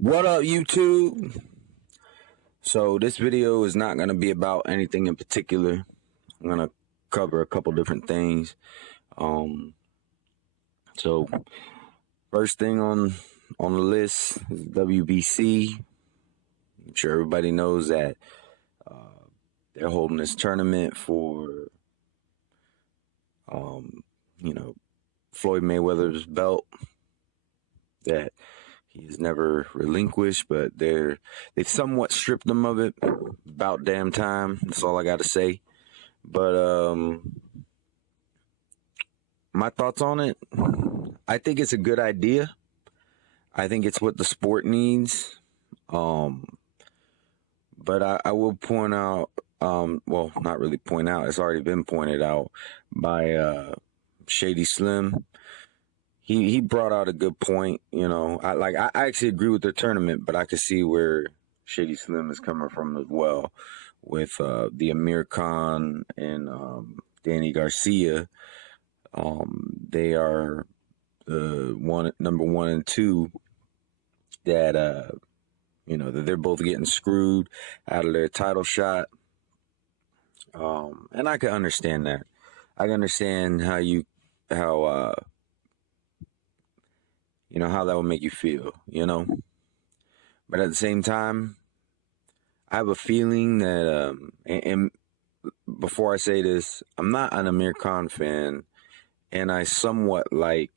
What up, YouTube? So this video is not going to be about anything in particular. I'm going to cover a couple different things. So first thing on the list is WBC. I'm sure everybody knows that they're holding this tournament for, Floyd Mayweather's belt that he has never relinquished, but they've somewhat stripped him of it. About damn time. That's all I got to say. But my thoughts on it, I think it's a good idea. I think it's what the sport needs. But I will point out, well, not really point out. It's already been pointed out by Shady Slim. He brought out a good point. I actually agree with the tournament, but I could see where Shady Slim is coming from as well with the Amir Khan and Danny Garcia. They are the number one and two that that they're both getting screwed out of their title shot. And I can understand that. I can understand how that would make you feel, But at the same time, I have a feeling that, and before I say this, I'm not an Amir Khan fan, and I somewhat like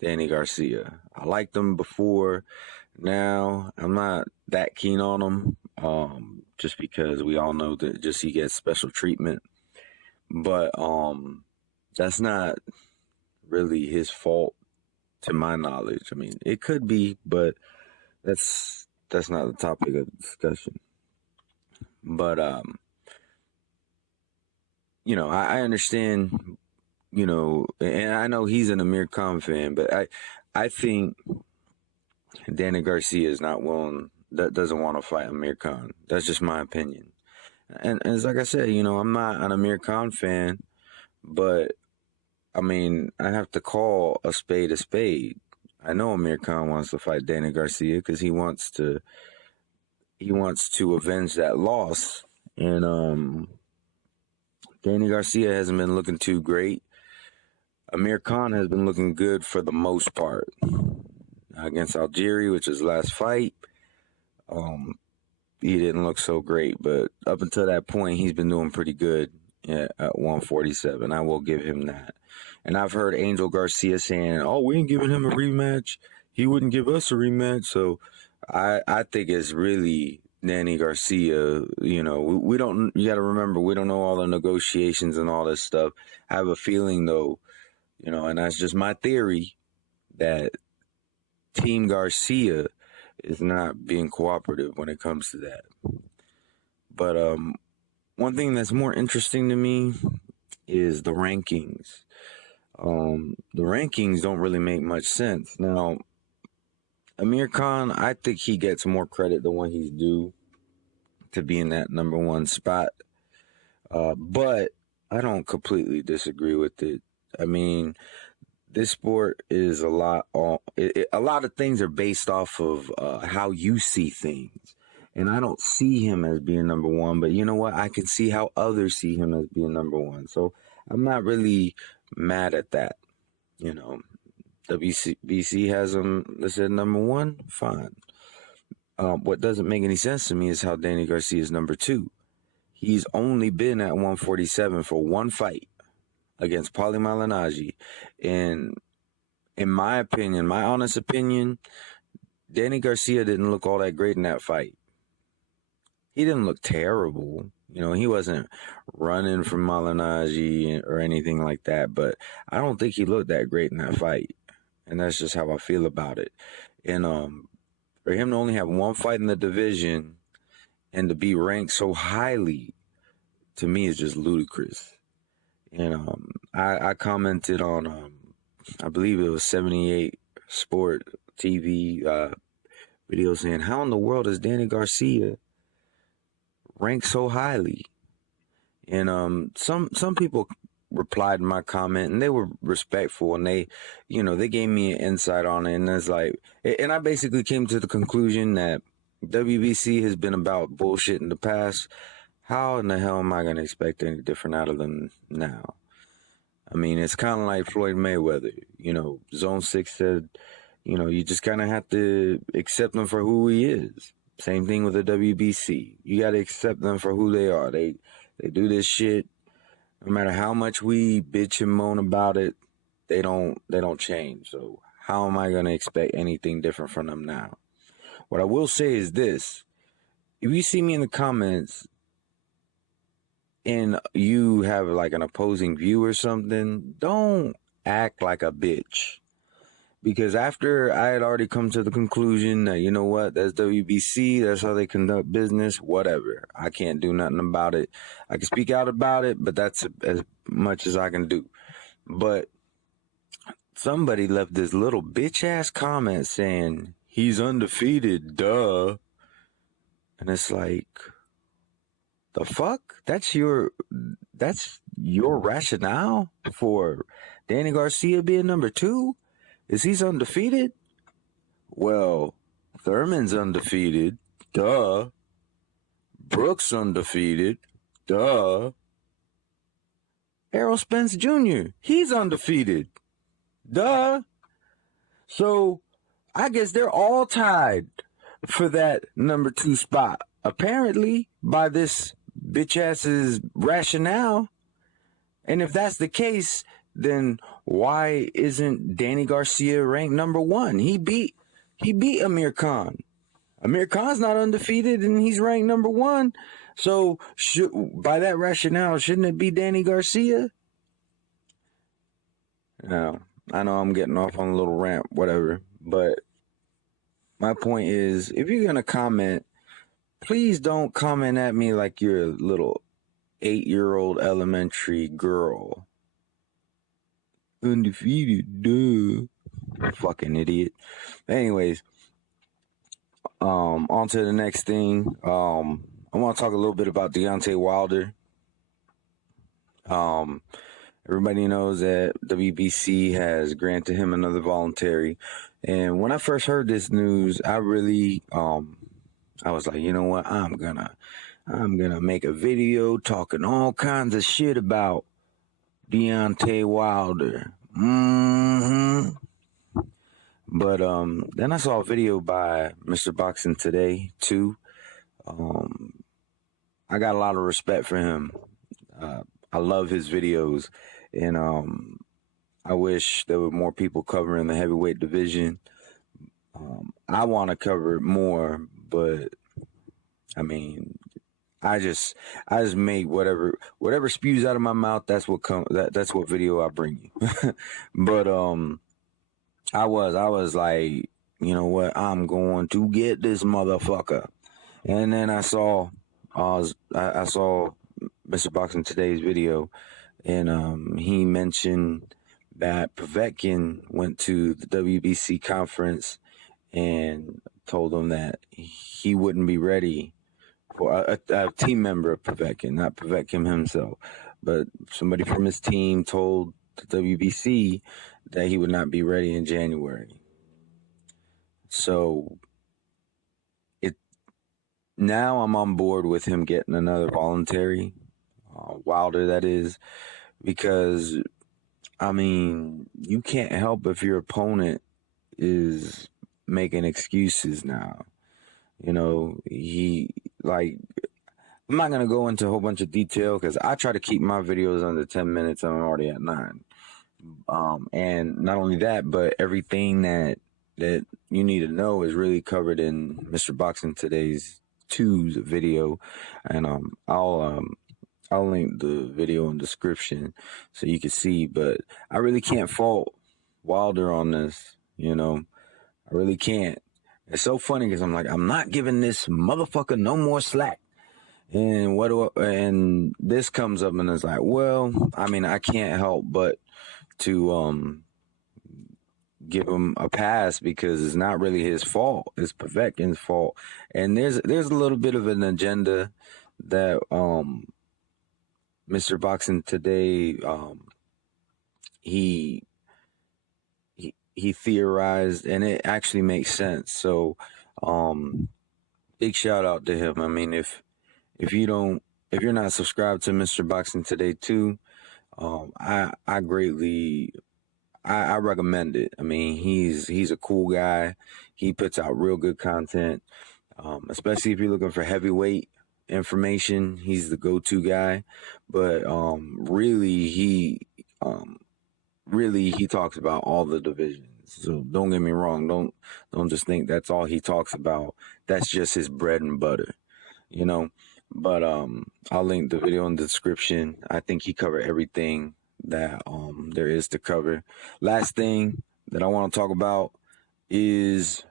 Danny Garcia. I liked him before. Now, I'm not that keen on him, just because we all know that he gets special treatment. But that's not really his fault, to my knowledge. I mean, it could be, but that's not the topic of discussion. But I understand, and I know he's an Amir Khan fan, but I think Danny Garcia is not willing, that doesn't want to fight Amir Khan. That's just my opinion. And it's like I said, I'm not an Amir Khan fan, but I mean, I have to call a spade a spade. I know Amir Khan wants to fight Danny Garcia because he wants to avenge that loss. And Danny Garcia hasn't been looking too great. Amir Khan has been looking good for the most part. Against Algieri, which was his last fight, he didn't look so great. But up until that point, he's been doing pretty good at 147. I will give him that. And I've heard Angel Garcia saying, "Oh, we ain't giving him a rematch. He wouldn't give us a rematch." So I think it's really Danny Garcia. We don't. You got to remember, we don't know all the negotiations and all this stuff. I have a feeling, though, and that's just my theory, that Team Garcia is not being cooperative when it comes to that. But one thing that's more interesting to me is the rankings. The rankings don't really make much sense. Now, Amir Khan, I think he gets more credit than what he's due to be in that number one spot. But I don't completely disagree with it. I mean, this sport is a lot of things are based off of how you see things. And I don't see him as being number one, but you know what? I can see how others see him as being number one. So I'm not really mad at that. WBC has him listed number one, fine. What doesn't make any sense to me is how Danny Garcia is number two. He's only been at 147 for one fight against Paulie Malignaggi. And in my opinion, my honest opinion, Danny Garcia didn't look all that great in that fight. He didn't look terrible. He wasn't running from Malignaggi or anything like that, but I don't think he looked that great in that fight. And that's just how I feel about it. And for him to only have one fight in the division and to be ranked so highly, to me, is just ludicrous. And I commented on, I believe it was 78 Sport TV video saying, how in the world is Danny Garcia ranked so highly? And some people replied to my comment, and they were respectful, and they, they gave me an insight on it, and it's like, and I basically came to the conclusion that WBC has been about bullshit in the past. How in the hell am I going to expect any different out of them now? I mean, it's kind of like Floyd Mayweather. Zone 6 said, you just kind of have to accept him for who he is. Same thing with the WBC. You got to accept them for who they are. They do this shit. No matter how much we bitch and moan about it, they don't change. So how am I going to expect anything different from them now? What I will say is this. If you see me in the comments and you have like an opposing view or something, don't act like a bitch. Because after I had already come to the conclusion that, you know what, that's WBC, that's how they conduct business, whatever. I can't do nothing about it. I can speak out about it, but that's as much as I can do. But somebody left this little bitch-ass comment saying, he's undefeated, duh. And it's like, the fuck? That's your rationale for Danny Garcia being number 2? Is he's undefeated? Well, Thurman's undefeated. Duh. Brooks undefeated. Duh. Errol Spence Jr., he's undefeated. Duh. So, I guess they're all tied for that number 2 spot. Apparently, by this bitch-ass's rationale. And if that's the case, then why isn't Danny Garcia ranked number 1? He beat Amir Khan. Amir Khan's not undefeated, and he's ranked number 1. So, by that rationale, shouldn't it be Danny Garcia? Now, I know I'm getting off on a little rant, whatever, but my point is, if you're going to comment, please don't comment at me like you're a little 8-year-old elementary girl. Undefeated, duh. Fucking idiot. Anyways, on to the next thing. I want to talk a little bit about Deontay Wilder. Everybody knows that WBC has granted him another voluntary. And when I first heard this news, I really, I was like, you know what? I'm gonna make a video talking all kinds of shit about Deontay Wilder. But then I saw a video by Mr. Boxing Today too. I got a lot of respect for him. I love his videos, and I wish there were more people covering the heavyweight division. I want to cover it more, but I mean, I just make whatever spews out of my mouth. That's what video I bring you. But I was like, you know what? I'm going to get this motherfucker. And then I saw Mr. Boxing Today's video, and he mentioned that Povetkin went to the WBC conference and told him that he wouldn't be ready for a team member of Povetkin, not Povetkin himself, but somebody from his team told the WBC that he would not be ready in January. So now I'm on board with him getting another voluntary, Wilder that is, because I mean, you can't help if your opponent is making excuses now. You know, I'm not going to go into a whole bunch of detail because I try to keep my videos under 10 minutes and I'm already at 9. And not only that, but everything that you need to know is really covered in Mr. Boxing Today's 2's video. And I'll link the video in the description so you can see. But I really can't fault Wilder on this, you know. I really can't. It's so funny because I'm like, I'm not giving this motherfucker no more slack. And and this comes up and it's like, well, I mean, I can't help but to give him a pass because it's not really his fault. It's Povetkin's fault. And there's a little bit of an agenda that Mr. Boxing Today, he he theorized, and it actually makes sense. So, big shout out to him. I mean, if you don't, if you're not subscribed to Mr. Boxing Today too, I greatly I recommend it. I mean, he's a cool guy. He puts out real good content, especially if you're looking for heavyweight information. He's the go-to guy. But really he talks about all the divisions. So don't get me wrong. Don't just think that's all he talks about. That's just his bread and butter, you know. But I'll link the video in the description. I think he covered everything that there is to cover. Last thing that I want to talk about is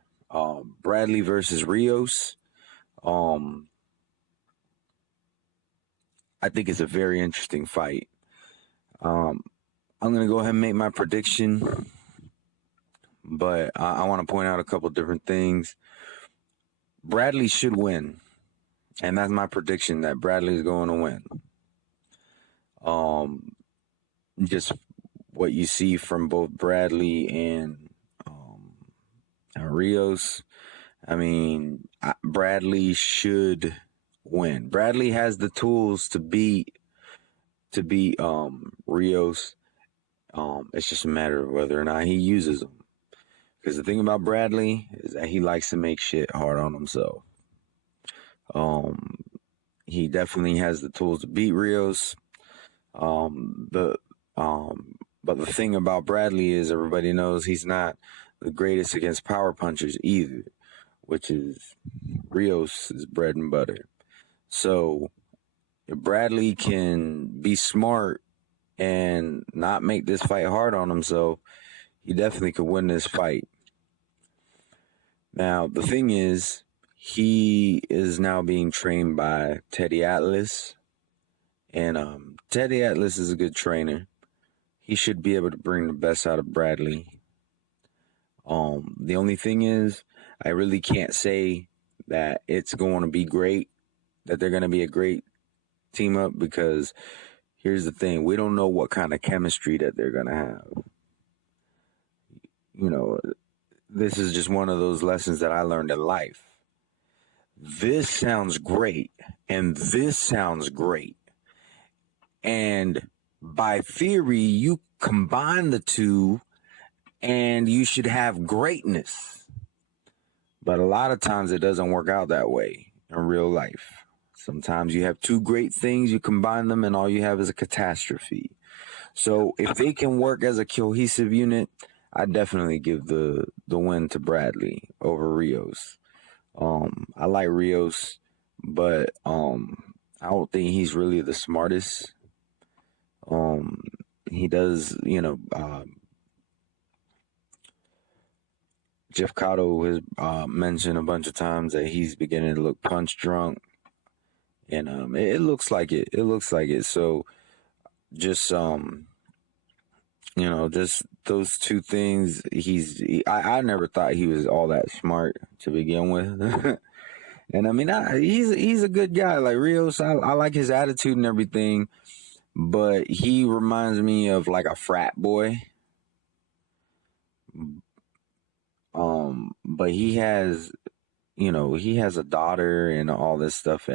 Bradley versus Rios. I think it's a very interesting fight. I'm gonna go ahead and make my prediction, but I want to point out a couple different things. Bradley should win, and that's my prediction, that Bradley is going to win. Just what you see from both Bradley and Rios. I mean, Bradley should win. Bradley has the tools to beat Rios. It's just a matter of whether or not he uses them. Because the thing about Bradley is that he likes to make shit hard on himself. He definitely has the tools to beat Rios. But the thing about Bradley is everybody knows he's not the greatest against power punchers either, which is Rios' bread and butter. So if Bradley can be smart and not make this fight hard on himself, he definitely could win this fight. Now, the thing is, he is now being trained by Teddy Atlas, and Teddy Atlas is a good trainer. He should be able to bring the best out of Bradley. The only thing is, I really can't say that it's going to be great, that they're going to be a great team up, because here's the thing. We don't know what kind of chemistry that they're going to have. You know, this is just one of those lessons that I learned in life. This sounds great, and this sounds great. And by theory, you combine the two, and you should have greatness. But a lot of times it doesn't work out that way in real life. Sometimes you have two great things, you combine them, and all you have is a catastrophe. So if they can work as a cohesive unit, I definitely give the win to Bradley over Rios. I like Rios, but I don't think he's really the smartest. He does, Jeff Cotto has mentioned a bunch of times that he's beginning to look punch drunk, and it looks like it. It looks like it. So just just those two things. I never thought he was all that smart to begin with. And I mean, he's a good guy. Like Rios, I like his attitude and everything, but he reminds me of like a frat boy. But he has a daughter and all this stuff,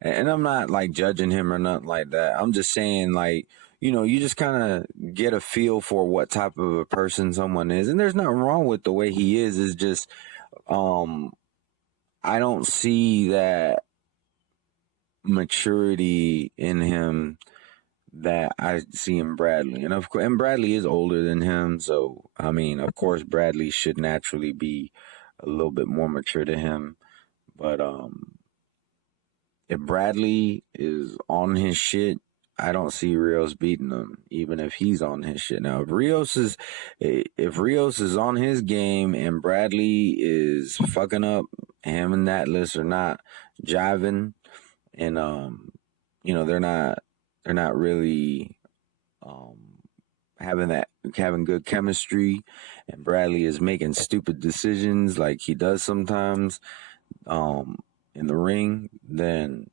and I'm not like judging him or nothing like that. I'm just saying, like, you just kind of get a feel for what type of a person someone is, and there's nothing wrong with the way he is. It's just, I don't see that maturity in him that I see in Bradley. And Bradley is older than him, so I mean, of course Bradley should naturally be a little bit more mature to him. But if Bradley is on his shit, I don't see Rios beating him, even if he's on his shit. Now, if Rios is on his game and Bradley is fucking up, him and Atlas are not jiving, and they're not really having good chemistry, and Bradley is making stupid decisions like he does sometimes in the ring, then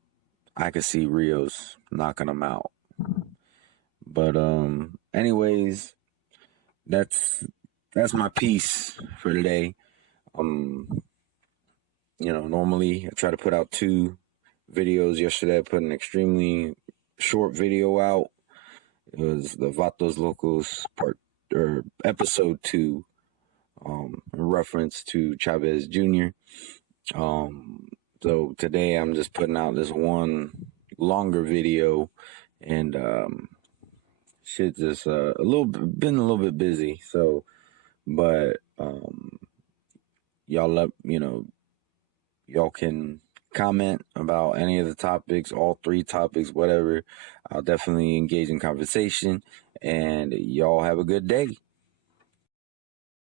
I could see Rios knocking him out. But anyways, that's my piece for today. Um, normally I try to put out 2 videos. Yesterday I put an extremely short video out. It was the Vatos Locos part or episode 2, in reference to Chavez Jr. So today I'm just putting out this one longer video, and shit just been a little bit busy. So, but y'all y'all can comment about any of the topics, all 3 topics, whatever. I'll definitely engage in conversation, and y'all have a good day.